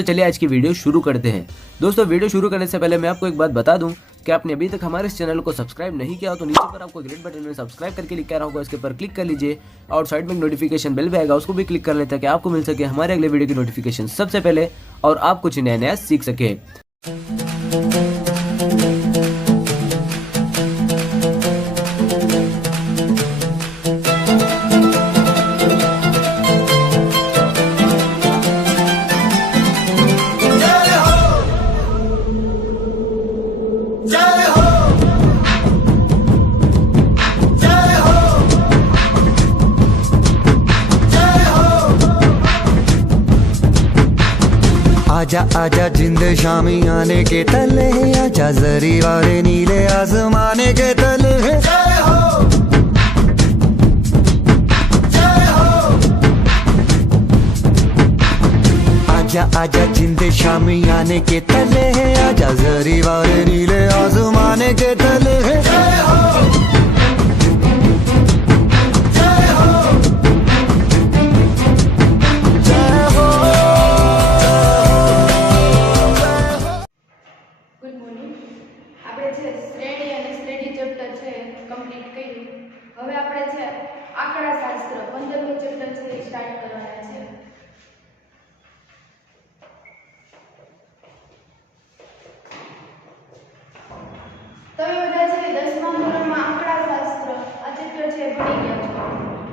दोस्तों चलिए आज की वीडियो शुरू करते हैं। दोस्तों वीडियो शुरू करने से पहले मैं आपको एक बात बता दूं कि आपने अभी तक हमारे इस चैनल को सब्सक्राइब नहीं किया हो तो नीचे पर आपको ग्रीन बटन में सब्सक्राइब करके लिखा रहा होगा, इसके ऊपर क्लिक कर लीजिए और साइड में नोटिफिकेशन बेल भी आएगा, उसको भी क्लिक कर लें ताकि आपको मिल सके हमारे अगले वीडियो की नोटिफिकेशन सबसे पहले और आप कुछ नया नया सीख सके। आजा आजा जिंद शामी आने के तले, आजा जरी वाले नीले आसमाने के तले। जय हो जय हो। आजा आजा जिंद शामी आने के तले, आजा जरी वाले नीले आसमाने के तले। जय हो કમ્પ્લીટ કર્યું। હવે આપણે છે આંકડાશાસ્ત્ર 15મું ચેપ્ટર છે એ સ્ટાર્ટ કરવાના છે। તમે બધા છે 10મા ધોરણમાં આંકડાશાસ્ત્ર આ ચેપ્ટર છે ભણી ગયા છો।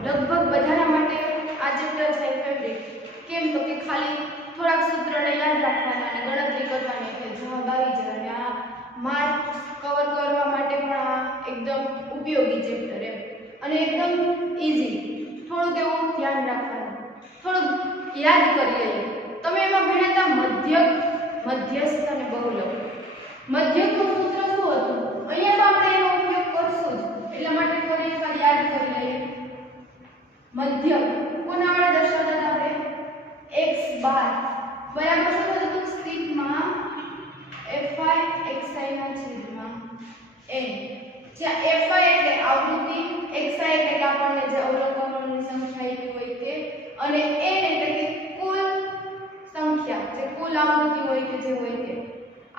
લગભગ બધાના માટે આ ચેપ્ટર છે ફેવરિટ। કેમ તો કે ખાલી થોડાક સૂત્રને યાદ રાખવાના અને ગણતરી કરવાની એટલે જવાબ આવી જાય અને આ માર્ક કવર કરવા માટે પણ આ એકદમ ઉપયોગી ચેપ્ટર છે અને એકદમ ઈઝી। થોડુંક એવું ધ્યાન રાખવાનું, થોડુંક યાદ કરી લઈએ। તમે એમાં ભણ્યા હતા મધ્યસ્થ અને બહુલક। મધ્યકનું સૂત્ર શું હતું? અહીંયા તો આપણે એનો ઉપયોગ કરશું જ, એટલા માટે ફરી એકવાર યાદ કરી લઈએ। મધ્યક કોના વડે દર્શાવતા હતા આપણે? x બાર બરાબર શું હતું? સિગ્મા fi xi ના છેદમાં n, જ્યાં fi એટલે આવૃત્તિ, xi એટલે કે આપણને જે અવલોકનોની સંખ્યા આપી હોય તે, અને n એટલે કે કુલ સંખ્યા, જે કુલ આવૃત્તિ હોય કે જે હોય તે।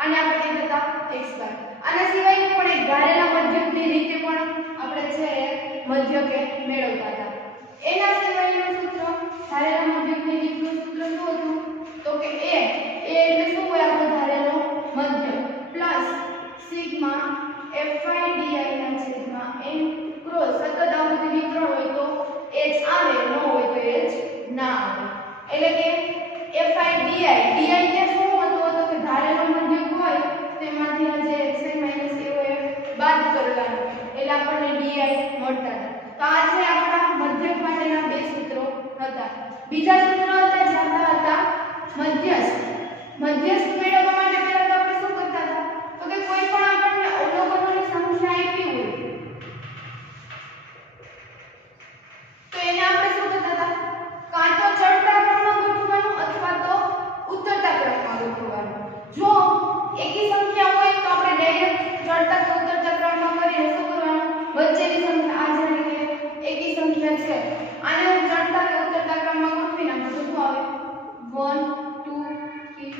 આને આપણે કહેતા હતા x બાર। આના સિવાય પણ એક ધારેલા મધ્યકની રીતે પણ આપણે છે મધ્યકે મેળવતા હતા। એના સિવાયનું સૂત્ર, ધારેલા મધ્યકની રીતનું સૂત્ર શું હતું? તો કે a એટલે શું હોય? આપણો ધારેલો મધ્યક પ્લસ સિગ્મા fi di ના છેદમાં n ક્રોસ સતત આવૃત્તિ વિતરણ હોય તો h આવે, ન હોય તો h ના આવે। એટલે કે fi di કે શું હતું? તો કે ધારેલો મધ્યક હોય તેમાંથી આ જે xi a હોય બાદ કરવાનો એટલે આપણને di મળતા હતા। તો આ છે આપણા મધ્યક માટેના બે સૂત્રો હતા। બીજા સૂત્રો હતા જે આપણા હતા મધ્યસ્થ। મધ્યસ્થ મેળવવા માટે પહેલા આપણે શું કરતા હતા? તો કે કોઈ પણ આપણને અવલોકનોની સંખ્યા આપી હોય તો એને આપણે શું કરતા હતા? કાં તો ચડતા ક્રમમાં ગોઠવવાનું અથવા તો ઉતરતા ક્રમમાં ગોઠવવાનું। જો એકી સંખ્યા હોય તો આપણે ડાયરેક્ટ ચડતા કે ઉતરતા ક્રમમાં કરીને શું કરવાનું? વચ્ચેની સંખ્યા આ જાણે કે એકી સંખ્યા છે, આને હું ચડતા કે ઉતરતા ક્રમમાં ગોઠવી નાખું તો શું આવે? 1 2 3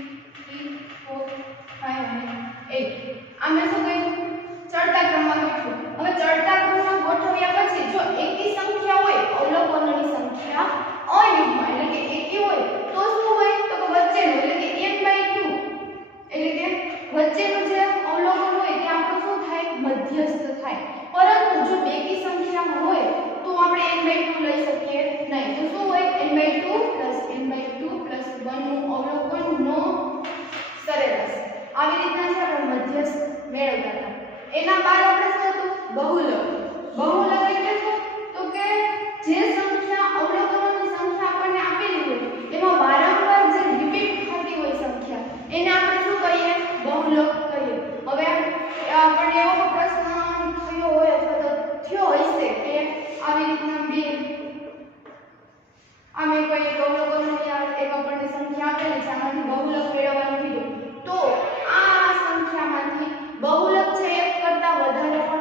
4 5 અને 8। આમે શું કહ્યું? ચડતા ક્રમમાં ગોઠવું। હવે ચડતા ક્રમમાં ગોઠવ્યા પછી જો એકી સંખ્યા હોય, અવલોકનોની સંખ્યા અયુગ્મ એટલે કે એકી હોય તો શું હોય? તો કે વચ્ચેનું એટલે કે n/2 એટલે કે વચ્ચેનું જે અવલોકન હોય તે આપણું શું થાય? મધ્યસ્થ થાય। પરંતુ જો બેકી સંખ્યા હોય તો આપણે n/2 લઈ શકીએ નહીં। તો શું હોય? n/2 + 1 નું અવલોકનનો સરેરાશ। આવી રીતના છે આપણે મધ્યસ્થ મેળવતા હતા। એના બાદ આપણે શું હતું? બહુલક। બહુલક એટલે શું? તો કે જે સંખ્યા અવલોકનોની સંખ્યા આપણને આપેલી હોય એમાં વારંવાર જે રિપીટ થતી હોય સંખ્યા એને આપણે શું કહીએ? બહુલક કહીએ। હવે આપણને એવો પ્રશ્ન થયો હોય અથવા તો થયો હશે કે આવી રીતના બે આમે કોઈ એક અવલોકનોની એક આપણને સંખ્યા આપેલી છે, આમાંથી બહુલક મેળવવાનું કીધું તો આ સંખ્યામાંથી બહુલક છે એક કરતા વધારે પણ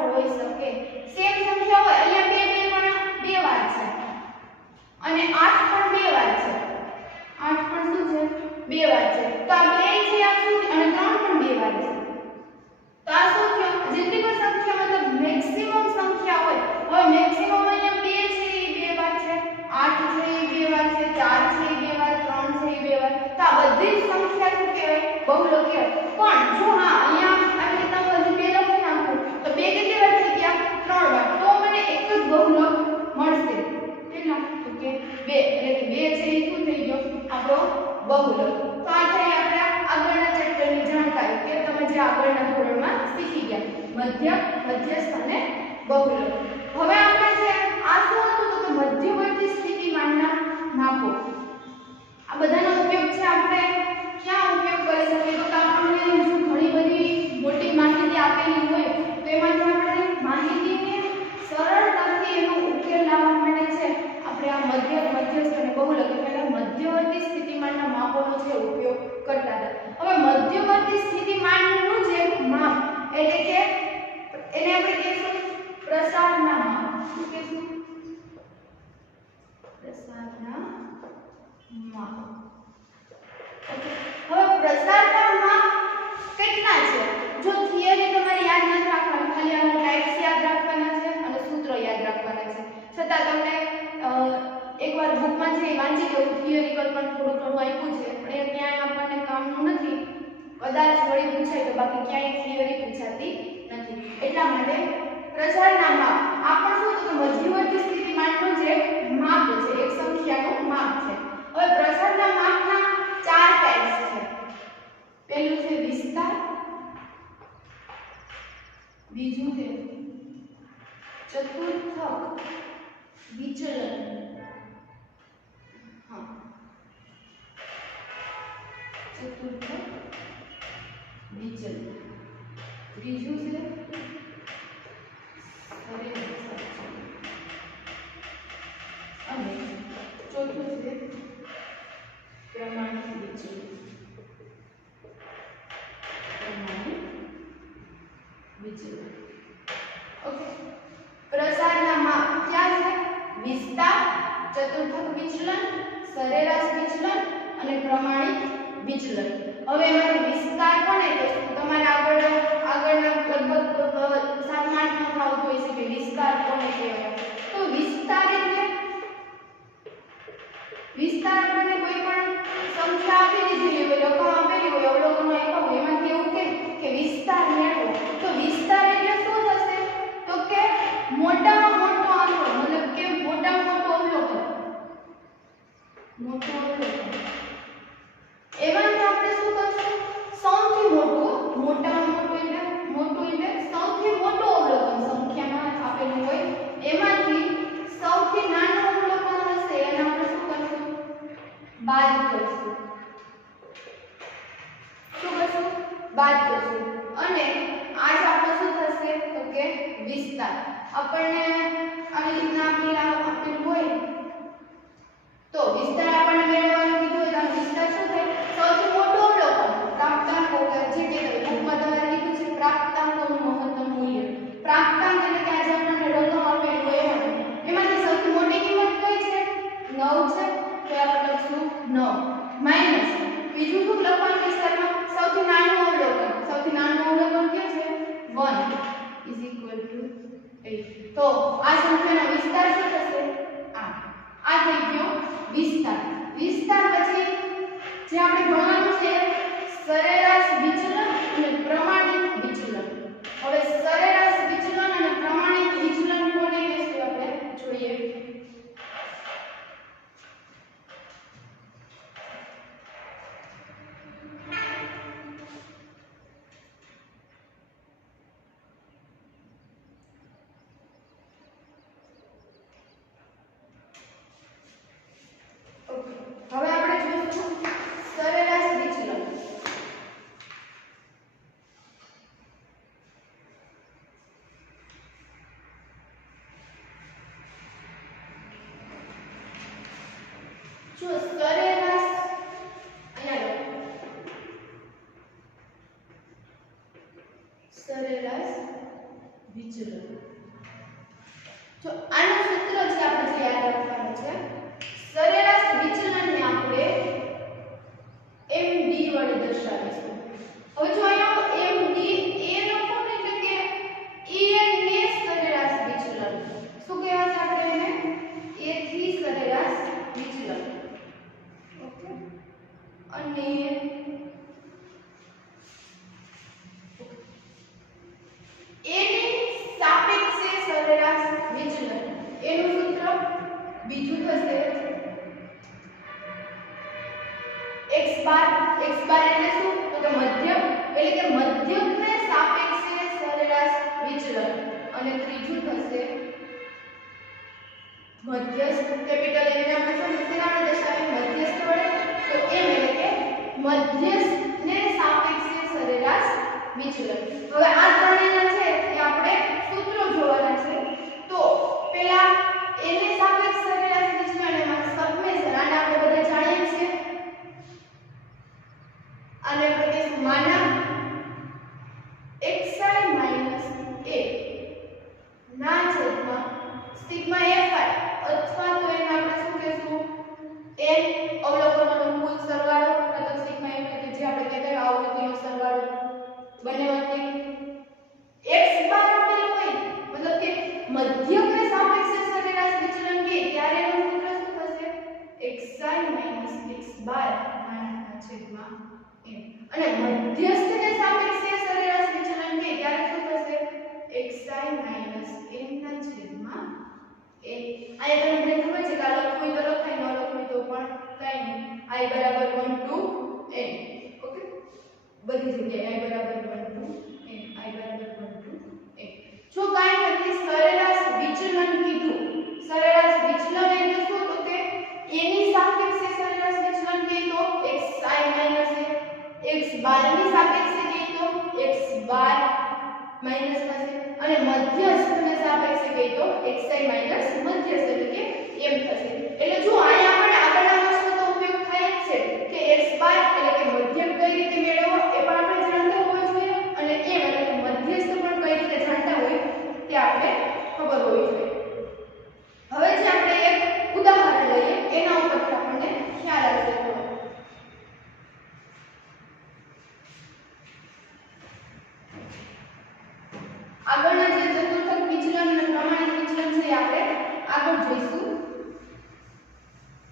બહુલક કહેવાય. પણ જો હા અહીંયા આવી રીતે તમે હજી 2 લખી નાખો તો 2 કેટલી વાર થઈ ગયા? 3 વાર. તો મને એક જ બહુલક મળશે. કેટલા? તો કે 2. એટલે કે 2 છે એ શું થઈ ગયો? આપણો બહુલક. તો આ થઈ આપણા આગળના ચેપ્ટરની જાણકારી કે તમે જે આગળના ધોરણમાં શીખી ગયા. મધ્યક, મધ્યસ્થ અને બહુલક. હવે આપણે છે આ શું હતું તો કે મધ્યવર્તી સ્થિતિમાનના માપો. આ બધાનો ઉપયોગ છે આપણે ક્યાં ઉપયોગ કરી શકીએ? તો આપણને જો ઘણી બધી મોટી માહિતી આપેલી હોય તો એમાંથી આપણે માહિતીને સરળતાથી એનો ઉકેલ લાવવા માટે છે આપણે આ મધ્યક, મધ્યસ્થ અને બહુલક એટલે મધ્યવર્તી સ્થિતિમાનના માપોનો છે ઉપયોગ કરતા હતા. હવે મધ્યવર્તી સ્થિતિમાનનું જે માપ એટલે કે એને આપણે કહીશું પ્રસારના માપ. શું કહીશું? પ્રસારના માપ. હવે પ્રસારના માપ કેટલા છે? જો થિયરી તમારે યાદ નથી રાખવાની, ખાલી આના ટાઇપ્સ યાદ રાખવાના છે અને સૂત્ર યાદ રાખવાના છે. છતાં તમને એકવાર બુકમાં છે વાંચી લેવું, થિયરિકલ પણ થોડું ઘણું આપ્યું છે પણ એ ક્યાંય આપણને કામનું નથી. કદાચ વળી પૂછાય તો બાકી ક્યાંય થિયરી પૂછાતી નથી. એટલા માટે પ્રસારના માપ આ પણ શું તો મધ્યવર્તી સ્થિતિમાનનું જે માપ છે, એક સંખ્યાનું માપ છે. હવે પ્રસારના માપના 4 ટાઇપ્સ છે. પહેલું છે વિસ્તાર, બીજું છે ચતુર્થક વિચલન, ચતુર્થક વિચલન, ત્રીજું છે અને ચોથું છે પ્રમાણિત વિચલન. ઓકે, પ્રસારના માપ ક્યાં છે? વિસ્તાર, ચતુર્થક વિચલન, સરેરાશ વિચલન અને પ્રમાણિત વિચલન. હવે એમાંથી વિસ્તાર કોને કહેશું? તમારે આગળના લગભગ 7-8 માં આવતું હોય છે કે વિસ્તાર કોને કહેવાય. તો વિસ્તાર એટલે વિસ્તાર આપણને કોઈ પણ સંખ્યા આપેલી દીધી હોય, રકમ આપેલી હોય, અવલોકનો આપ્યા હોય, એમાંથી એવું કે વિસ્તાર મેળવો. તો વિસ્તાર એટલે શું થશે? તો કે મોટામાં મોટો આંકડો, મતલબ કે મોટામાં મોટો અવલોકન, મોટો અવલોકન. એમાંથી આપણે શું કરશું? સૌથી મોટું, મોટામાં મોટું એટલે સૌથી મોટું અવલોકન સંખ્યામાં આપેલું હોય એમાંથી સૌથી નાનું અવલોકન હશે એને આપણે શું કરશું? બાદ કરશું. શું કરશું? બાદ કરશું. અને આ જ આપણો શું થશે? તો કે વિસ્તાર. આપણને આવી રીતના આપેલું હોય તો વિસ્તાર આપણને મેળવવાનું કીધું હોય તો વિસ્તાર શું થાય? સૌથી મોટું અવલોકન, પ્રાપ્તાંકો જે કે બુકમાં તમારે કીધું છે પ્રાપ્તાંકોનું મહત્તમ મૂલ્ય. પ્રાપ્તાંક એટલે કે આજે આપણને રકમ આપેલી હોય એમાંથી સૌથી મોટી કિંમત કઈ છે? 9 છે. તો આપણે લખશું 9 માઈનસ બીજું શું લખવાનું વિસ્તારમાં? સૌથી નાનું અવલોકન. સૌથી નાનું અવલોકન કે છે 1 8. તો આ સંખ્યાનો વિસ્તાર શું થશે? 8. આ થઈ ગયો વિસ્તાર. વિસ્તાર પછી જે આપણે ભણવાનું છે સરેરાશ વિચલન અને પ્રમાણિત વિચલન. હવે સરેરાશ વિચલન અને પ્રમાણિત વિચલન કોને કહેશું આપણે જોઈએ. હવે આપણે જોઈશું સરેરાશ વિચલન. જો સરેરાશ અહીંયા સરેરાશ વિચલન. જો આનું સૂત્ર છે આપણે યાદ રાખવાનું છે. સરેરાશ વિચલનને આપણે MD વડે દર્શાવીશું. હવે જો અહીંયા MD એ લખો ને એટલે કે EN ને સરેરાશ વિચલન. શું કહેવાય છે આપણે એને? A થી સરેરાશ વિચલન. બીજું થશે x બાર એટલે શું તો કે મધ્યક એટલે કે મધ્યકને સાપેક્ષે સરેરાશ વિચલન અને ત્રીજું થશે મધ્યસ્થ કેપિટલ એને આપણે શું લખીને દર્શાવીએ મધ્યસ્થ વડે તો m એટલે કે મધ્યસ્થને સાપેક્ષે સરેરાશ વિચલન હવે આ ત્રણેયના છે એ આપણે સૂત્રો જોવાના છે તો પહેલા એને સાપેક્ષ સરેરાશ વિચલન એમાં સબમેશન આને આપણે બધા જાણીએ છીએ આને આપણે કહીશું માના xi - a ના છેદમાં સિગ્મા fi અથવા તો એને આપણે શું કહીશું n અવલોકનોનો કુલ સરવાળો અથવા તો સિગ્મા f કે જે આપણે કહેતા આવૃત્તિનો સરવાળો બંને વચ્ચે x બાર આપેલું હોય મતલબ કે મધ્યકને સાપેક્ષે સરેરાશ વિચલન કે ત્યારે એનું સૂત્ર શું થશે xi - x બાર ના છેદમાં m અને મધ્યસ્થને સાપેક્ષે સરેરાશ વિચલન કે ત્યારે શું થશે xi - n ના છેદમાં a આયા તમને ખબર છે કે આ લખવું તો લખાય ન લખવું તો પણ કંઈ નહીં i બરાબર 1 to n ઓકે બધી જગ્યાએ i બરાબર 1 to n i બરાબર 1 to n જો કાઈ નથી સરેરાશ વિચલન કીધું સરેરાશ વિચલન એટલે શું તો કે એની સાપેક્ષે સરેરાશ વિચલન કે તો xi - a x બાર ની સાપેક્ષે કે તો x બાર માઈનસ થશે અને મધ્યસ્થને સાપેક્ષે કે તો xi માઈનસ મધ્યસ્થ એટલે કે m થશે એટલે જો આયા આપણે આગળના વસ્તુનો ઉપયોગ થાય છે કે x બાર એટલે કે મધ્યક કઈ રીતે મેળવવો એ પણ આપણે જાણતા હોવું જોઈએ અને m એટલે કે મધ્યસ્થ પણ કઈ રીતે જાણતા હોય તે આપણે ખબર હોવી જોઈએ હવે જે આપણે એક ઉદાહરણ લઈએ એના ઉપરથી આપણને ખ્યાલ આવશે થોડો આગળના જે ચતુર્થક વિચલન અને પ્રમાણિત વિચલન છે આપણે આગળ જોઈશું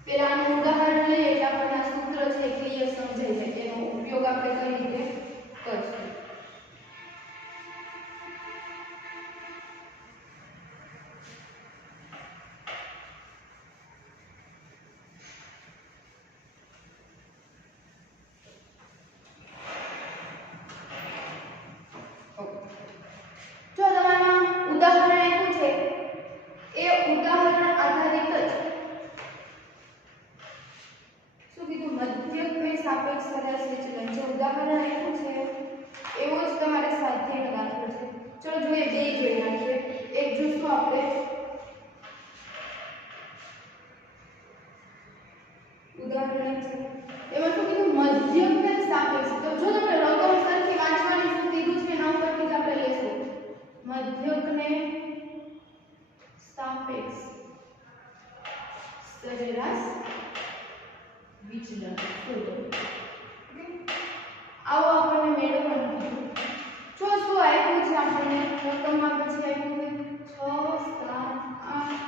પહેલા આનું ઉદાહરણ લઈએ એટલે આપણને આ સૂત્ર છે ક્લિયર સમજાઈ જાય એનો ઉપયોગ આપણે કઈ રીતે કરશું જો તમારા ઉદાહરણ આપ્યું છે એ ઉદાહરણ આધારિત જ શું કીધું મધ્યકની સાપેક્ષ સરેરાશ વિચલન જે ઉદાહરણ આપ્યું છે એવો જ તમારે સ્વાધ્યાયનો દાખલો છે ચલો જોઈએ બે જોઈ નાખીએ એક જોશું આપણે ઉદાહરણ છે એમાં શું કીધું મધ્યકની સાપેક્ષ તો જો તમે રકમ સરખી વાંચવાની શું કીધું છે એના ઉપરથી જ આપણે લેશું મધ્યકને સાપેક્ષ સરેરાશ વિચલન આવો આપણને મેળવવાનું જો શું આપ્યું છે આપણને રકમમાં પછી આપ્યું 6 7 8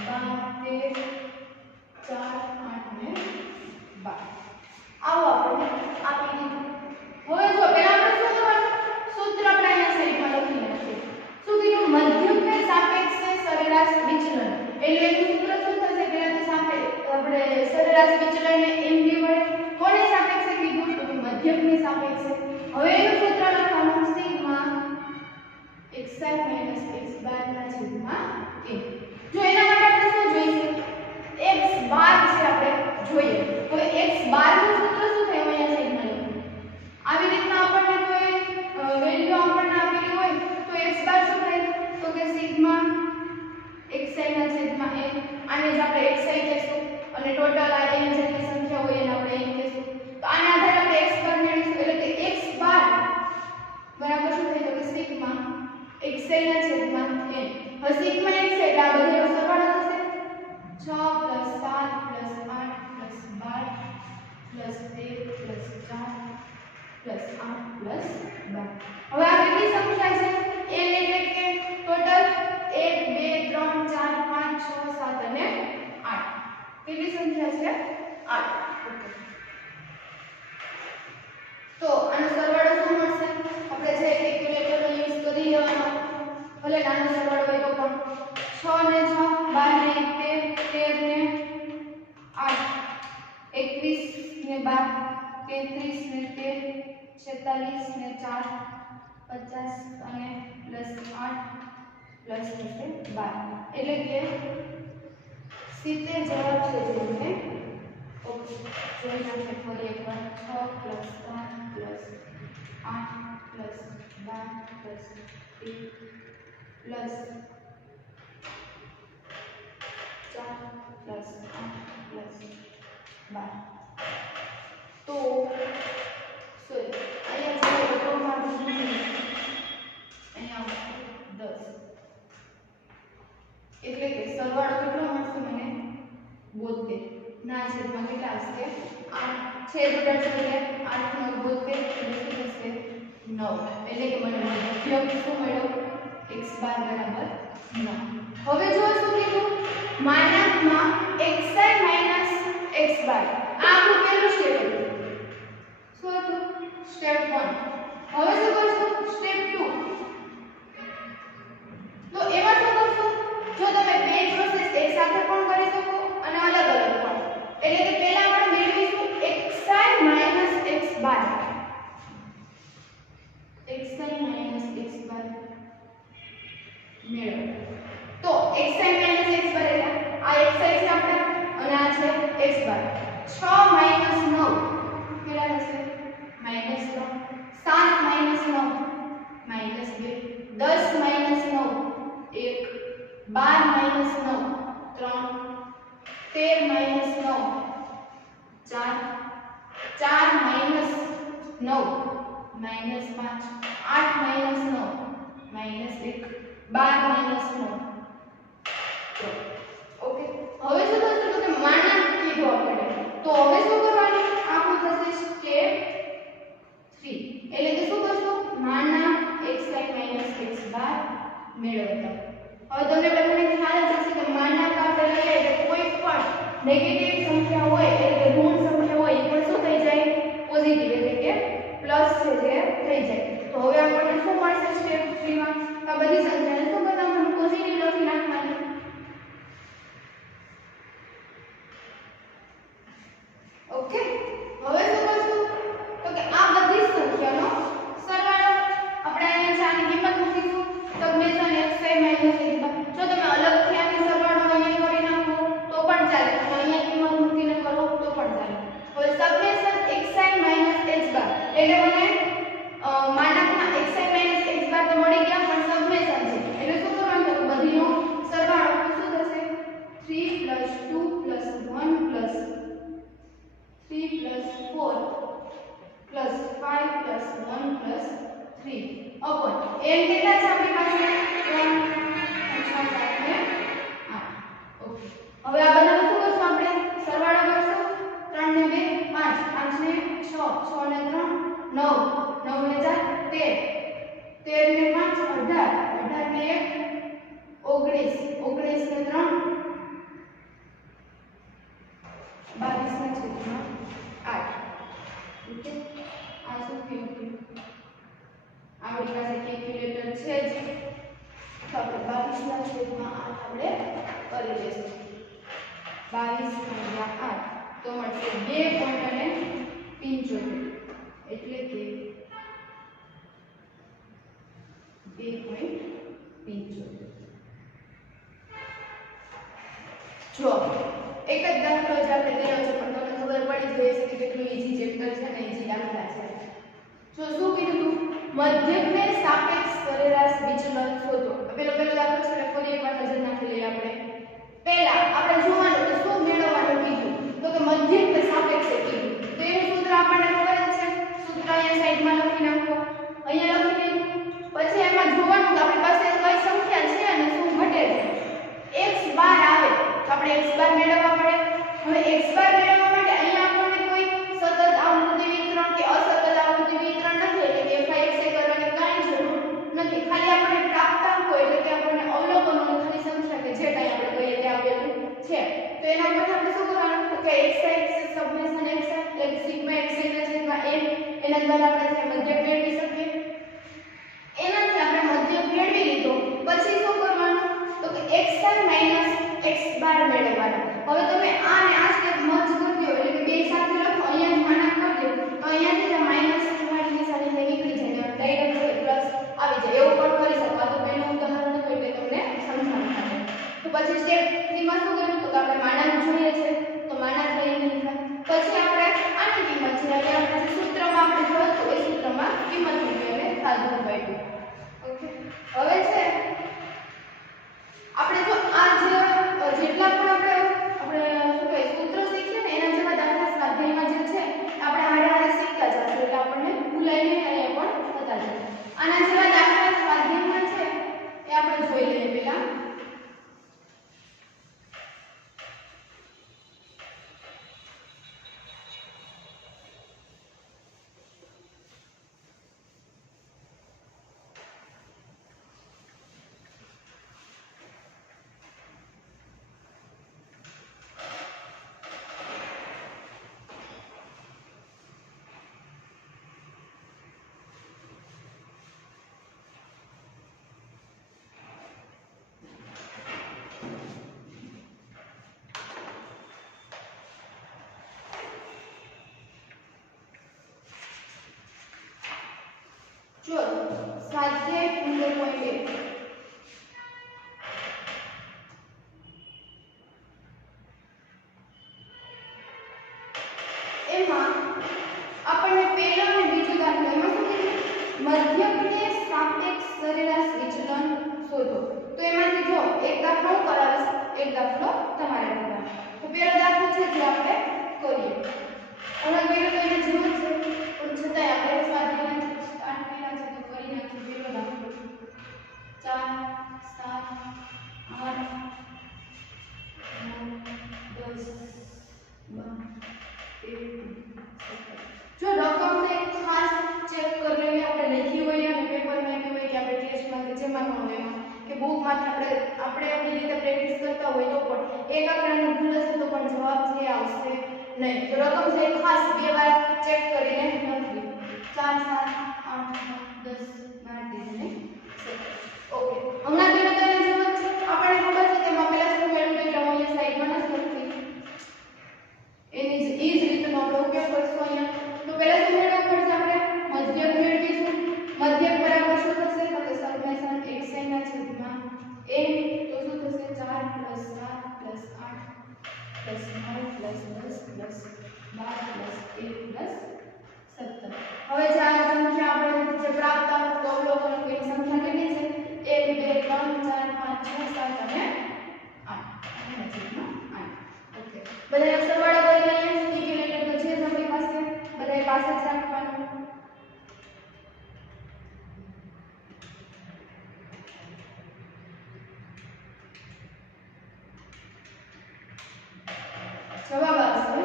12 13 4 8 ને 12 આવો આપણને આપી દીધું હવે જો પહેલા આપણે શું કરવાનું સૂત્ર આપણે અહીંયા સાઈડમાં લખી નાખીએ શું કીધું મધ્યકને સાપેક્ષે સરેરાશ વિચલન એટલે એનું સૂત્ર શું થશે પહેલા તો આપણે સરેરાશ વિચલનને m વડે કોને સાપેક્ષે કીધું તો કે મધ્યકની સાપેક્ષે હવે એનું સૂત્ર લખવાનું સિગ્મા xi - x બાર ના છેદમાં m જો એના માટે આપણે શું જોઈએ x બાર છે આપણે જોઈએ તો x બાર નું સૂત્ર શું થાય અહીંયા સાઈડમાં લખો આવી રીતના આપણને કોઈ વેલ્યુ આપણને આપેલી હોય તો x બાર શું થાય તો કે સિગ્મા xi ના છેદમાં n આને જ આપણે xi કહેશું અને ટોટલ આ n જેટલી સંખ્યા હોય એને આપણે n કહેશું તો આના આધારે આપણે x બાર મેળવીશું એટલે કે x બાર બરાબર શું થાય તો કે સિગ્મા xi ના છેદમાં n હવે સિગ્મા x એટલે આ બધાનો સરવાળો થશે 6 + 7 + 8 + 12 + 13 + 4 + 8 + 12 હવે આ કેટલી સંખ્યા છે n એટલે કે ટોટલ 1 2 3 4 5 6 7 અને 8 કેટલી સંખ્યા છે 8 ઓકે તો આનો સરવાળો શું મળશે આપણે જે કેલ્ક્યુલેટરનો યુઝ કરી લેવાનો ભલે નાનો સરવાળો હોય તો પણ 6 ને 6 12 12 33 ને 13 46 ને 4 50 અને પ્લસ 8 પ્લસ થશે 12 એટલે કે 70 જવાબ છે જે મને ઓકે જોઈ નાખે ફરી એકવાર 6 plus 3 plus 8 plus 12 plus 1 plus 4 plus 8 plus 12 તો સોરી અહીંયા જે પ્રમાણ અહીંયા 10 એટલે કે સરવાળો કેટલો મળશે મને 72 ના છેદમાં કેટલા હશે 8 છેદ ઉડાડશે એટલે 8 નો 72 એટલે શું થશે 9 એટલે કે મને મધ્યક શું મળ્યો x બાર બરાબર 9 હવે જો શું કીધું માનાંકમાં xi માઈનસ x બાર આ આપણું પહેલું સ્ટેપ હતું શું હતું સ્ટેપ 1 હવે શું કરશું સ્ટેપ 2 તો એમાં શું કરશું જો તમે બે પ્રોસેસ એક સાથે પણ કરી શકો અને અલગ અલગ પણ એટલે કે પહેલા આપણે મેળવીશું xi માઈનસ x બાર xi માઈનસ x બાર મેળવો તો xi માઈનસ x બાર એટલે આ xi છે આપણે અને આ છે x બાર 6 માઈનસ 9 કેટલા થશે minus 3 7 minus 9 minus 2 10 minus 9 1 12 minus 9 3 13 minus 9 4 4 minus 9 minus 5 8 minus 9 minus 1 12 minus 9 okay હવે શું થશે તો કે માનાંક કીધો આપણે તો હવે શું કરવાનું આપણું થશે સ્ટેપ 3 એટલે કે શું કરશું માનાંક xi x બાર મેળવતા હવે તમને બધાને ખ્યાલ જ હશે કે માનાંક આપણે લઈએ એટલે કોઈ પણ નેગેટિવ સંખ્યા હોય એટલે કે ઋણ સંખ્યા હોય એ પણ શું થઈ જાય પોઝિટિવ એટલે કે પ્લસ છે જે થઈ જાય તો હવે આપણને શું મળશે સ્ટેપ 3 માં આ બધી સંખ્યાને શું કરવાનું પોઝિટિવ લખી નાખવાની ઓકે હવે શું કરશું તો કે આ બધી સંખ્યાનો સરવાળો આપણે અહીંયા આની કિંમત મૂકીશું સબમેશન xi x બાર જો તમે અલગથી આની સરવાળો અહીંયા કરી નાખો તો પણ ચાલે અહીંયા કિંમત મૂકીને કરો તો પણ ચાલે હવે સબમેશન xi x બાર એટલે મને માનાંકમાં xi x બાર તો મળી ગયા પણ સબમેશન છે એટલે શું કરવાનું તો બધીનો સરવાળો શું થશે 3 2 1 3 4 5 1 3 upon n કેટલા છે આપણી પાસે 3 6 7 ને 8 ઓકે હવે આ બધાનો શું કરશું આપણે સરવાળો કરશું 3 ને 2 5 5 ને 6 6 ને 3 9 9 ને 4 13 13 ને 5 18 18 ને 1 19 19 ને 3 22 ને 8 ઓકે આ શું થયું આપણી પાસે કેલ્ક્યુલેટર છે જ તો આપણે 22 ના છેદમાં 8 આપણે કરી લઈશું 22 ભાગ્યા 8 તો મળશે 2.75 એટલે કે 2.75 જો એક જ દાખલો જ આપણે કર્યો છે પણ તમને ખબર પડી ગઈ છે કે કેટલું ઈઝી ચેપ્ટર છે ને ઈઝી દાખલા છે જો શું કીધું મધ્યકને સાપેક્ષ સરેરાશ વિચલન શોધો પેલો દાખલો છે ફરી એકવાર નજર નાખી લઈએ આપણે પહેલા આપણે જોવાનું કે શું મેળવવાનું કીધું તો કે મધ્યકને સાપેક્ષ કીધું તો એનું સૂત્ર આપણને ખબર જ છે સૂત્ર અહીંયા સાઈડમાં લખી નાખો અહીંયા લખી દીધું પછી એમાં જોવાનું કે આપણી પાસે કઈ સંખ્યા છે અને શું ઘટે છે x બાર આવે તો આપણે x બાર મેળવવા પડે હવે x બાર મેળવવા માટે અહીંયા આપણને કોઈ સતત આવૃત્તિ વિતરણ કે અસતત આવૃત્તિ વિતરણ નથી એટલે કે fx કરવાની કાંઈ જરૂર નથી ખાલી આપણને પ્રાપ્તાંક હોય એટલે કે આપણને અવલોકનોની ખાલી સંખ્યા કે જે કાંઈ આપણે કહીએ તે આપેલું છે તો એના પરથી આપણે શું કરવાનું તો કે xi સબમેશન xi એટલે કે સિગ્મા xi ના છેદમાં n એના દ્વારા આપણે મધ્યક મેળવી શકીએ એનાથી આપણે મધ્યક મેળવી લીધો પછી શું કરવાનું તો કે xi x બાર મેળવવાનો હવે તમે આ ને આ સ્ટેપ મર્જ કરી દો એટલે કે બે સાથે લખો અહીંયા સ્વાધ્યાય 15.1 એમાં આપણને પહેલો અને બીજો દાખલો એમાં શું કીધું મધ્યકને સાપેક્ષ સરેરાશ વિચલન શોધો તો એમાંથી જો એક દાખલો હું કરાવીશ એક દાખલો તમારે કરવાનો તો પહેલો દાખલો છે જે આપણે કરીએ હવે પહેલો તો એને જેવો જ છે પણ છતાંય આપણે સ્વાધ્યાયના સ્ટાર્ટ કર્યા છે તો કરી નાખીએ પહેલો દાખલો 4 7 8 9 10 જો રકમ ને ખાસ ચેક કરી લેવી આપણે લખી હોય અને પેપરમાં એમ હોય કે આપણે ટેસ્ટમાં કે જેમાં પણ હોય એમાં કે બુકમાં આપણે આપણી રીતે પ્રેક્ટિસ કરતા હોય તો પણ એક આંકડાની ભૂલ હશે તો પણ જવાબ છે આવશે નહીં તો રકમ છે ખાસ બે વાર ચેક કરીને લખવી 4 7 8 9 10 12 ઓકે હમણાં કેવો તો એને જવાબ છે આપણે ખબર છે તેમાં પહેલા શું મેળવ્યું એટલે હું અહીંયા સાઈડમાં નથી લખતી એની જ રીતનો આપણે ઉપયોગ કરશું અહીંયા તો પહેલા શું મેળવવું પડશે આપણે મધ્યક મેળવીશું મધ્યક બરાબર શું થશે તો કે સમેશન xi ના છેદમાં n તો શું થશે 4 + 7 + 8 + 9 + 10 + 12 + 1 + 17 હવે જે આ સંખ્યા આપણે જે પ્રાપ્ત અવલોકન કરી સંખ્યા કેટલી છે 1 2 3 4 5 6 7 અને 8 ઓકે બધા સરવાળો કરી લઈએ ઇક્વિવેલન્ટ તો છે જ આપણી પાસે બધાય પાસે જ રાખવાનું જવાબ આવશે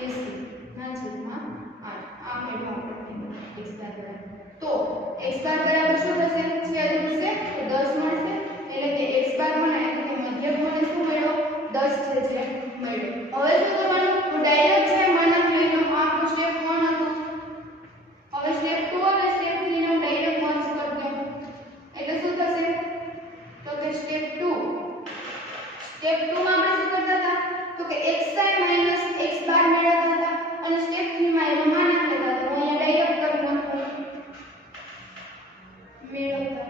80 ના છેદમાં 8 આ મેળવવા આપણે x બરાબર તો x બરાબર શું થશે છેદ ઉડશે તો 10 મળશે એટલે કે x બાર મને એટલે કે મધ્યક મને શું મળ્યો 10 છે જે મળ્યો હવે શું કરવાનું તો ડાયરેક્ટ છે માનક લઈ લો આ તો સ્ટેપ 1 હતું હવે સ્ટેપ 2 અને સ્ટેપ 3 ને ડાયરેક્ટ મર્જ કરી દો એટલે શું થશે તો કે સ્ટેપ 2 માં આપણે શું કરતા હતા તો કે xi - x બાર મેળવતા હતા અને સ્ટેપ 3 માં એનો માનક લેતા હતા હું અહીંયા ડાયરેક્ટ કરી નાખું મેળવતા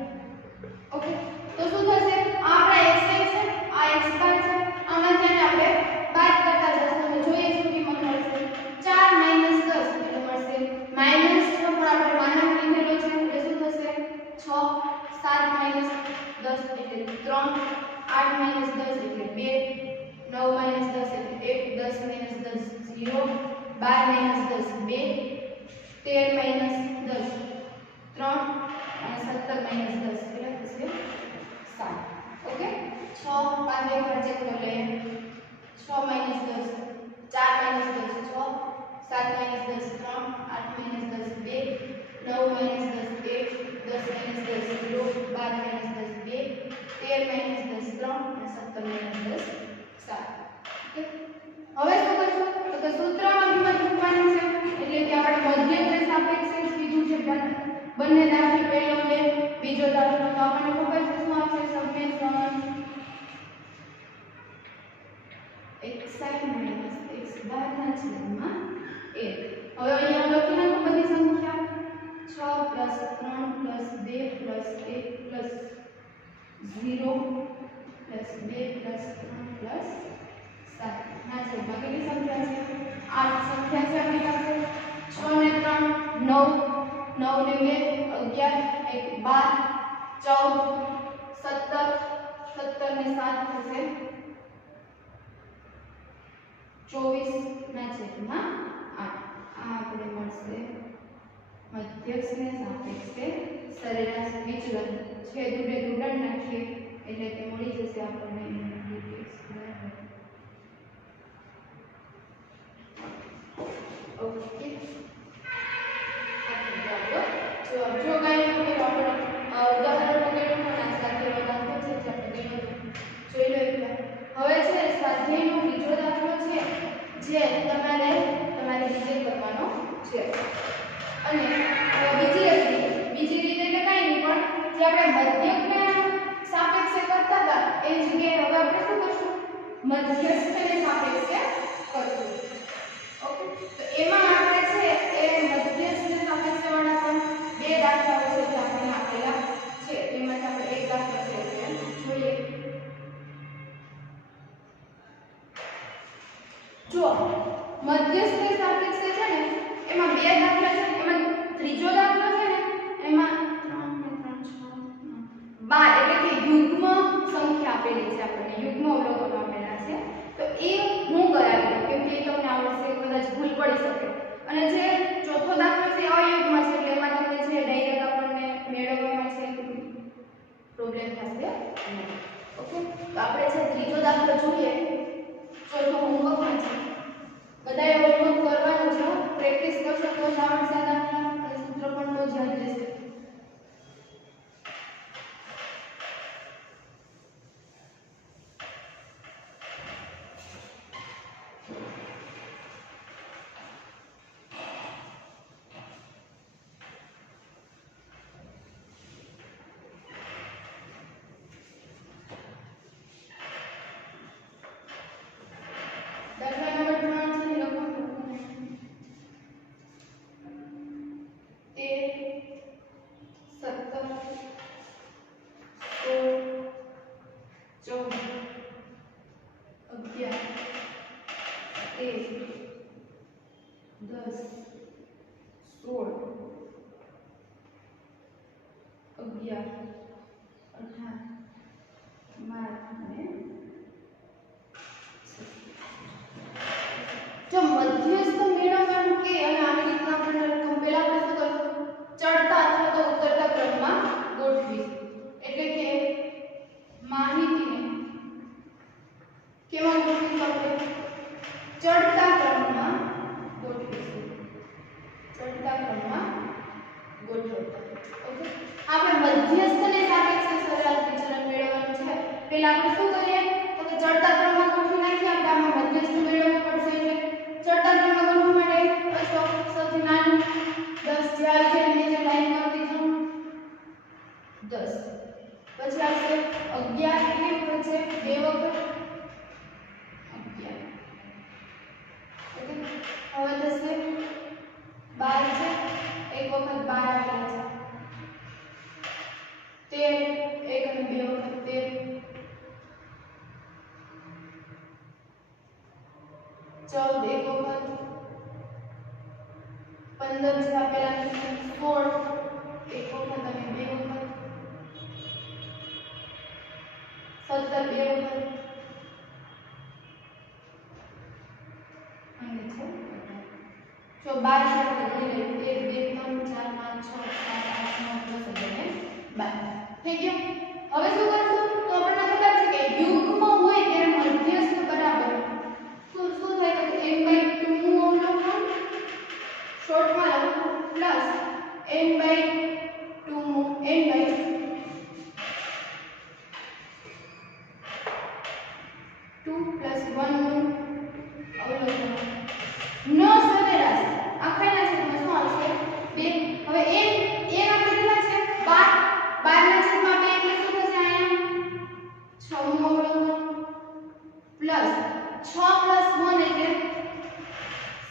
ઓકે તો શું થશે આ આપણા xi છે આ x બાર છે આમાંથી આપણે બાદ કરતા જશું અને જોઈએ શું કિંમત મળશે 4 - 10 એટલે મળશે માઈનસ 6 પણ આપણે માનક લીધેલો છે એટલે શું થશે 6 7 - 10 એટલે 3 8 - 10 એટલે 2 9 - 10 એટલે 1 10 - 10 0 12 - 10 2 13 - 10 3 અને 17 - 10 એટલે થશે 7 ઓકે 6 5 એક વાર ચેક કરી લઈએ 6 - 10 4 - 10 6 7 - 10 3 8 - 10 2 9 - 10 1 10 - 10 0 12 - 10 2 13 - 10 3 અને 17 - 10 7 ઓકે હવે શું કરશું તો કે સૂત્રમાં કિંમત મૂકવાની છે એટલે કે આપણે મધ્યકને સાપેક્ષે જ કીધું છે બંને દાખલા પહેલો ને બીજો દાખલો તો આપણને ખબર છે શું આવશે સમેશન xi - x બાર ના છેદમાં 1 હવે અહીંયા લખી નાખો બધી સંખ્યા 6 + 3 + 2 + 1 + 0 + 2 + 3 + 7 ના છેદમાં કેટલી સંખ્યા છે 8 સંખ્યા છે આપણી પાસે 6 ને 3 9 9 ને 2 11 1 12 14 17 17 ને 7 થશે 24 ના છેદમાં 8 આ આપણે મળશે મધ્યકને સાપેક્ષે સરેરાશ વિચલન છેદ ઉડે ઉડાડી નાખીએ એટલે કે મળી જશે આપણને ઓકે જો કઈ આપણે ઉદાહરણ વગેરે પણ સાથે દાખલો છે જે આપણે જોઈ લો હવે છે સ્વાધ્યાયનો બીજો દાખલો છે જે તમારે તમારી રીતે કરવાનો છે અને બીજી રીતે એટલે કાંઈ નહીં પણ જે આપણે મધ્યકને સાપેક્ષે કરતા હતા એ જગ્યાએ હવે આપણે શું કરશું મધ્યસ્થને સાપેક્ષે કરશું ઓકે તો એમાં આપણે છે એ મધ્યસ્થને સાપેક્ષે વાળા પણ બે દાખલાઓ છે જે આપણે મધ્યસ્થ સાપેક્ષે છે ને એમાં બે દાખલા છે, એમાં ત્રીજો દાખલો છે ને એમાં 3 ને 3 6 12 એટલે કે યુગ્મ સંખ્યા આપેલી છે, આપણને યુગ્મ અવલોકનો આપેલા છે, તો એ હું કરાવી દઉં કેમ કે એ તમને આવડશે, કદાચ ભૂલ પડી શકે. અને જે ચોથો દાખલો છે અયુગ્મ છે એટલે એમાં તમને છે ડાયરેક્ટ આપણને મેળવવામાં છે પ્રોબ્લેમ થશે. ઓકે, તો આપણે છે ત્રીજો દાખલો જોઈએ. ચોથો હોમવર્કમાં છે, બધાએ હોમવર્ક કરવાનું છે, પ્રેક્ટિસ કરશો તો જ આવડશે આ દાખલા અને સૂત્ર પણ તો જ યાદ રહેશે. દાખલા નંબર 3 છે લખો. 17 જો મધ્યસ્થ મેળવવાનું કે અને આવી રીતના આપણે પહેલા આપણે શું કરશું, ચડતા અથવા તો ઉતરતા ક્રમમાં ગોઠવીશું. એટલે કે માહિતીને કેમાં ગોઠવીશું, આપણે ચડતા ક્રમમાં ગોઠવીશું, ચડતા ક્રમમાં ગોઠવતા. ઓકે, આપણે મધ્યસ્થને સાપેક્ષે સરેરાશ વિચલન મેળવવાનું છે. પહેલા આપણે શું કરીએ તો કે ચડતા ક્રમમાં ગોઠવી નાખીએ. આપણે આમાં મધ્યસ્થ મેળવવું પડશે એટલે ચડતા ક્રમમાં ગોઠવવા માટે સૌથી નાનું 10 જે આવે છે એની જે લાઈન કરી દીધું 10, પછી આવશે 11 કેટલી વખત છે, 2 વખત 11. ઓકે, હવે થશે 12 છે, 1 વખત 12 આવેલા છે, 13 1 અને 2 વખત 13, 14 1 વખત, 15 જે આપેલા છે 16 1 વખત અને 2 વખત, 17 2 વખત અને છે. જો 12 સાથે ગણી લઈએ 1 2 3 4 5 6 7 8 9 10 અને 12 થઈ ગયું. હવે શું કરશું તો આપણને ખબર છે કે યુગ્મ હોય ત્યારે મધ્યસ્થ બરાબર શું થાય તો n/2 નું અવલોકન શોર્ટમાં લખું પ્લસ n/2 નું n/2 પ્લસ 1 નું અવલોકન નો સરેરાશ આખાના છેદમાં શું આવશે 2. હવે n આપણે કેટલા છે 12 ના છેદમાં 2 એટલે શું થશે અહીંયા 6 નું અવલોકન પ્લસ 6 પ્લસ 1 એટલે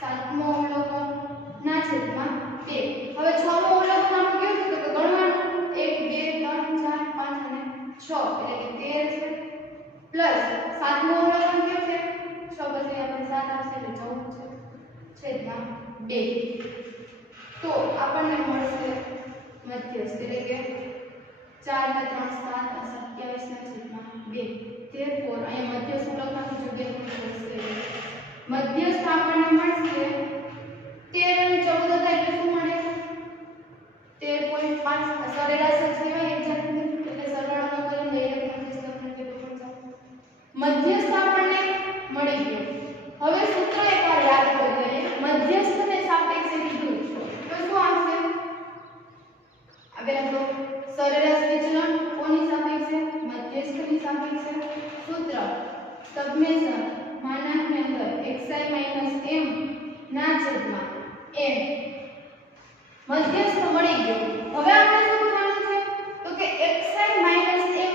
7 નું અવલોકન ના છેદમાં 2. હવે 6 નું અવલોકન આપણે કેવું છે તો ગણવાનું 1 2 3 4 5 અને 6 એટલે કે 13 છે પ્લસ 7 નું અવલોકન કેવું છે 6 પછી આપણે 7 આવશે એટલે 14 છે છેદમાં 2. તો આપણને મળશે મધ્યસ્થ એટલે કે 4 ને 3 7 27 ના છેદમાં 2. therefore અહીંયા મધ્યસ્થ લખવાની જગ્યાએ મળશે મધ્યસ્થ આપણને મળશે 13 અને 14 થાય એટલે શું મળે 13.5. સરેરાશ જ કહેવાય એક્ઝેક્ટલી એટલે સરવાળો ન કરીને ડાયરેક્ટ મધ્યસ્થ આપણે કેટલું મળશે મધ્યસ્થ આપણને મળી ગયો. હવે સૂત્ર એકવાર યાદ કરી લઈએ. મધ્યસ્થને સાપેક્ષે કીધું તો શું આવશે આપણે આપણો સરેરાશ વિચલન કોની સાપેક્ષે મધ્યસ્થની સાપેક્ષે સૂત્ર સબમેશન માનાંકની અંદર xi - m ના છેદમાં n મધ્યસ્થ મળી ગયો. હવે આપણે શું કરવાનું છે તો કે xi - m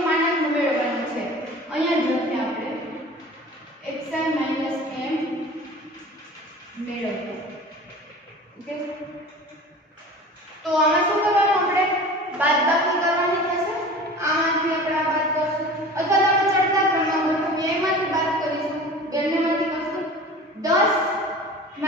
માનાંક મેળવવાનું છે. અહીંયા લખીએ આપણે xi - m મેળવીએ. ઓકે, તો આમાં શું કરવાનું આપણે બાદબાકી કરવાની થશે. આમાંથી આપણે આ બાદ કરશું અથવા તો આપણે ચડતા ક્રમમાં ગોઠવીએ એમાંથી બાદ કરીશું બંનેમાંથી કરશું 10 - 2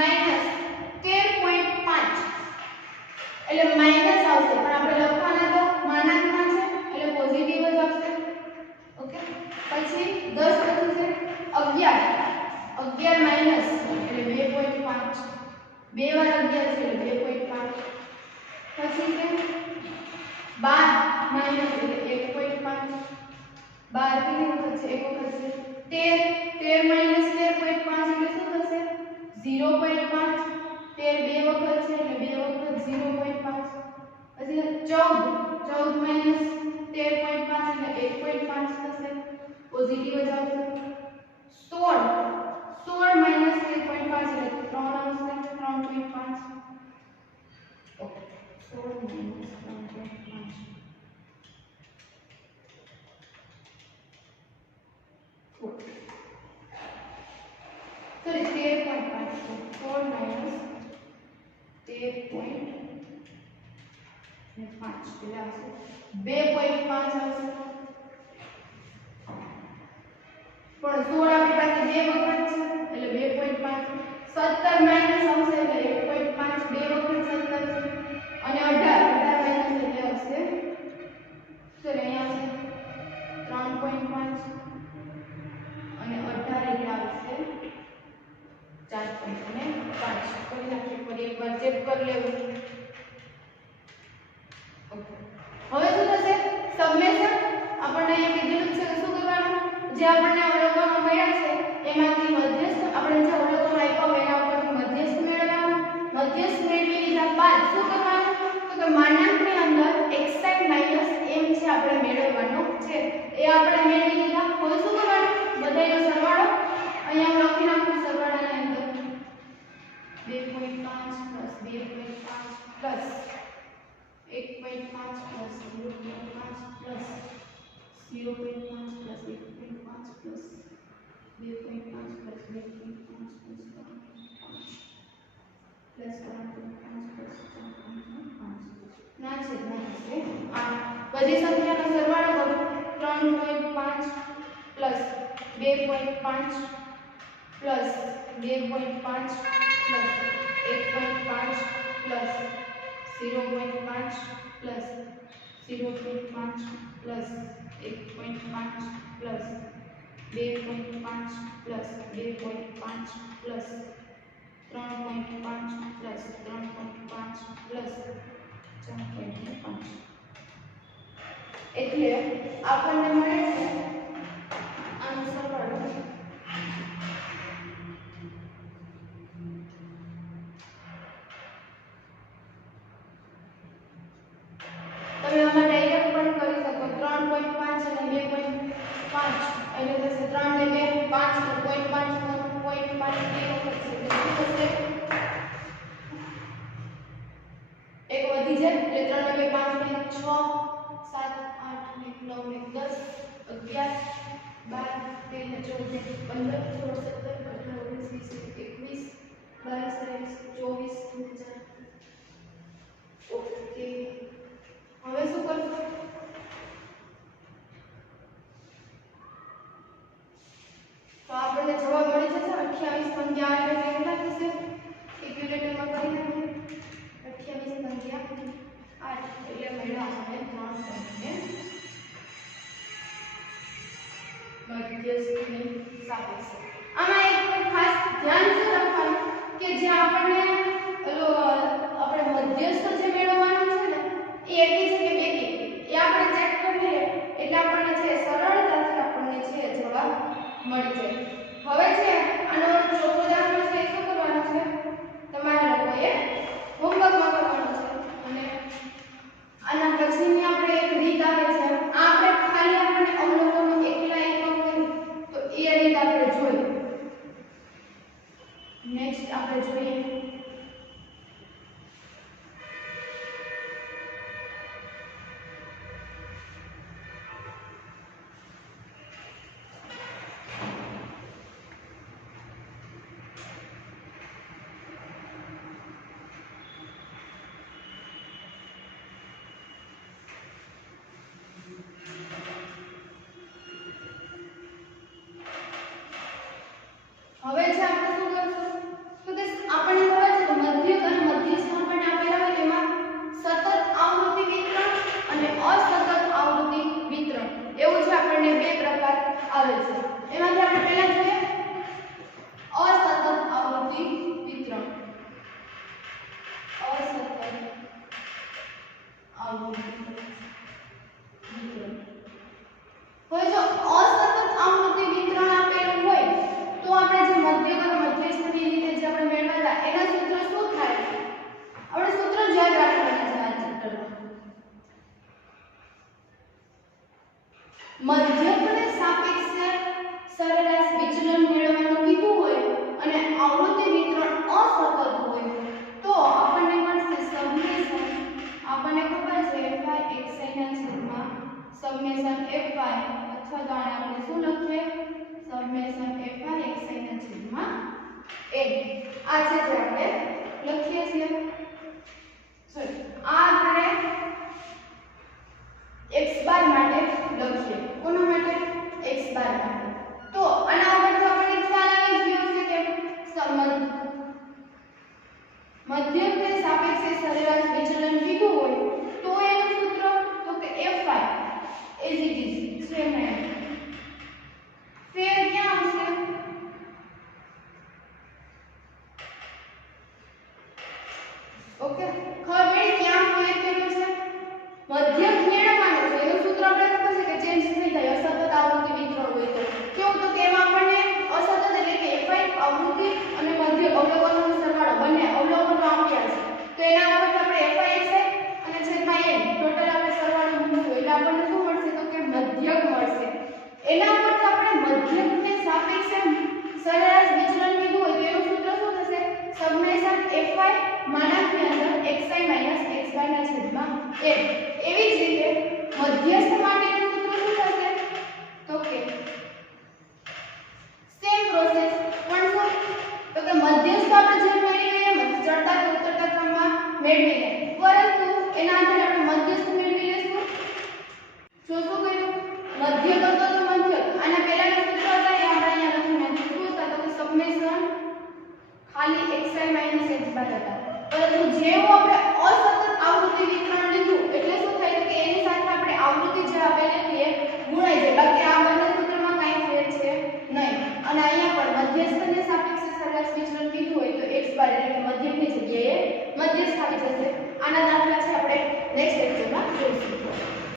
2 વાર 11 છે એટલે 2.5 પછી છે 12 માઈનસ એટલે 1.5 12 કેટલી વખત છે એક વખત છે 13 માઈનસ 13.5 એટલે શું થશે 0.5 13 બે વખત છે એટલે 2 વખત 0.5 પછી 14 માઈનસ 13.5 એટલે 1.5 થશે પોઝિટિવ જ આવશે 16 માઈનસ 13.5 એટલે 3 આવશે 3.5 ઓકે 16 માઈનસ 3.5 sorry 13.5 4 minus 13.5 એટલે આવશે 2.5 આવશે પણ 16 આપણી પાસે 2 વખત છે એટલે 2.5 17 માઈનસ આવશે એટલે 1.5 2 વખત 17 છે અને 18 માઈનસ એટલે આવશે તો અહીંયા આવશે 3.5 અને 18 એટલે આવશે 4.5 કરી નાખીએ ફરી એકવાર ચેક કરી લેવું હવે શું થશે સબમેશન આપણને અહીંયા કીધેલું છે કે શું કરવાનું જે આપણને અવલોકનો મળ્યા છે એમાંથી મધ્યસ્થ આપણે જે અવલોકનો આપ્યા હોય એના ઉપરથી મધ્યસ્થ મેળવવાનું મધ્યસ્થ મેળવી લીધા બાદ શું કરવાનું તો કે માનાંકની અંદર x' માઈનસ m છે આપણે મેળવવાનો છે એ આપણે મેળવી લીધા હવે શું કરવાનું બધાયનો સરવાળો અહીંયા હું લખી નાખું સરવાળાની અંદર 2.5 plus 2.5 plus 1.5 plus 0.5 plus 0.5 plus 1.5 plus 2.5 plus 2.5 plus 3.5 plus 4.5 ના છે આ બધી સંખ્યાનો સરવાળો કરો 3.5 plus 2.5 plus 2.5 plus 1.5 plus 0.5 plus 0.5 plus 1.5 plus 2.5 plus 2.5 plus 3.5 plus 3.5 plus 4.5 એટલે આપણને મળે છે આનો સરવાળો તમે આમાં ડાયરેક્ટ પણ કરી શકો 3.5 અને 2.5 એટલે થશે 3 ને 2 5 તો 0.5 બે વખત છે શું થશે એક વધી જાય એટલે 3 ને 2 5 ને 6 7 8 ને 9 ને 10 11 12 13 14 15 16 17 18 19 20 21 22 23 24 ઓકે હવે શું કરશો તો આપણને જવાબ મળી જશે 28 પંજા એટલે કેટલા થશે કેલ્ક્યુલેટરમાં કરી નાખીએ 28 પંજા 8 એટલે મળ્યા આપણે 3 મધ્યસ્થની સાપેક્ષ આમાં એક ખાસ ધ્યાન શું રાખવાનું કે જે આપણે મધ્યસ્થ જે મેળવવાનું છે ને એ એકી છે કે બેકી એ આપણે ચેક કરી લઈએ એટલે આપણને છે સરળતાથી આપણને છે જવાબ મળી જાય હવે છે આનો ચોખ્ખો દાખલો છે શું કરવાનો છે તમારે લોકોએ હોમવર્કમાં કરવાનો છે અને આના પછીની આપણે એક રીત આવે છે આ આપણે ખાલી આપણે અવલોકનો એકલા એકમ હોય તો એ રીત આપણે જોઈ નેક્સ્ટ આપણે જોઈએ હવે છે આપણે શું કરશું તો કે આપણને ખબર છે કે મધ્યક અને મધ્યસ્થ આપણને આપેલા હોય તેમાં સતત આવૃત્તિ વિતરણ અને અસતત આવૃત્તિ વિતરણ એવું છે આપણને બે પ્રકાર આવે છે એમાંથી આપણે પહેલા જોઈએ અસતત આવૃત્તિ વિતરણ મધ્યકને સાપેક્ષે સરેરાશ વિચલન મેળવવાનું કીધું હોય અને આવૃત્તિ વિતરણ અસતત હોય તો આપણને મળશે સમેશન, આપણને ખબર છે fy xi ના છેદમાં સમેશન fy અથવા તો આને આપણે શું લખીએ સમેશન fy xi ના છેદમાં n આ છે જે આપણે લખીએ છીએ. સોરી આ આપણે x બાર માટે લખીએ. કોના માટે? x બાર માટે. તો આના ઉપરથી આપણને ખ્યાલ આવી ગયો છે કે મધ્યકને સાપેક્ષે સરેરાશ વિચલન કીધું હોય તો એનું સૂત્ર તો કે fy as it is same હે. ફેર ક્યાં આવશે? ઓકે ખબર પડી ક્યાં ફેર કર્યો છે? મધ્યક મેળવવાનું છે એનું સૂત્ર આપણે ખબર છે કે ચેન્જ થઈ જાય અસતત આવૃત્તિ વિતરણ હોય તો કેવું તો કે એમાં આપણને અસતત એટલે કે fy આવૃત્તિ અને મધ્યક અવલોકનનો સરવાળો બંને અવલોકનો આપ્યા છે તો એના ઉપર આપણે fy xi અને છેદમાં n ટોટલ આપણે સરવાળો મૂકીશું એટલે આપણને શું મળશે તો કે મધ્યક મળશે. એના ઉપરથી આપણે મધ્યકને સાપેક્ષે સરેરાશ વિચલન કીધું હોય તો એનું સૂત્ર શું થશે સમેશન fy માનાંકની અંદર xi xy ના છેદમાં n. એવી જ રીતે મધ્યસ્થ માટેનું સૂત્ર શું થશે તો કે સેમ પ્રોસેસ પણ શું તો કે મધ્યસ્થ આપણે જે મેળવીએ એમ જ ચડતા કે ઉતરતા ક્રમમાં મેળવી લે પરંતુ એના આધારે આપણે મધ્યસ્થ મેળવી લેશું. શું કર્યું મધ્યક હતો તો મધ્યક આના પહેલાના સૂત્ર હતા એ આપણે અહીંયા લખી નાખ્યું. શું હતા તો કે સમેશન ખાલી xi x બાર હતા પરંતુ જેવું આપણે અસતત આવૃત્તિ વિતરણ લીધું એટલે શું થાય કે એની સાથે આપણે આવૃત્તિ જે આપેલી હતી એ ગુણાઈ જાય. બાકી આ બંને સૂત્રમાં કાંઈ ફેર છે નહીં. અને અહીંયા પણ મધ્યસ્થને સાપેક્ષે સરેરાશ વિચલન કીધું હોય તો x બાર એટલે મધ્યકની જગ્યાએ મધ્યસ્થ આવી જશે. આના દાખલા છે આપણે નેક્સ્ટ લેક્ચરમાં જોઈશું.